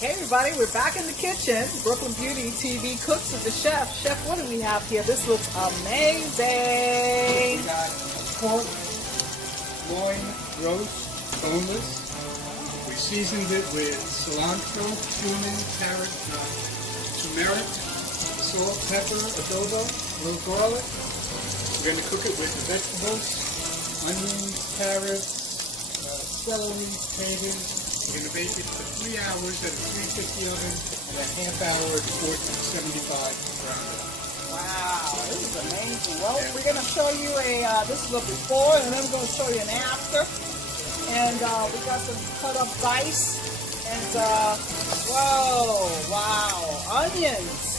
Hey everybody, we're back in the kitchen. Brooklyn Beauty TV cooks with the chef. Chef, what do we have here? This looks amazing. We got pork loin roast, boneless. We seasoned it with cilantro, cumin, carrot, turmeric, salt, pepper, adobo, a little garlic. We're going to cook it with the vegetables, onions, carrots, celery, potatoes. We're going to bake it for 3 hours at a 350 oven and a half hour at 475 ground. Wow, this is amazing. Well, we're going to show you this is a before, and then we're going to show you an after. And we got some cut up dice. And, whoa, wow, onions.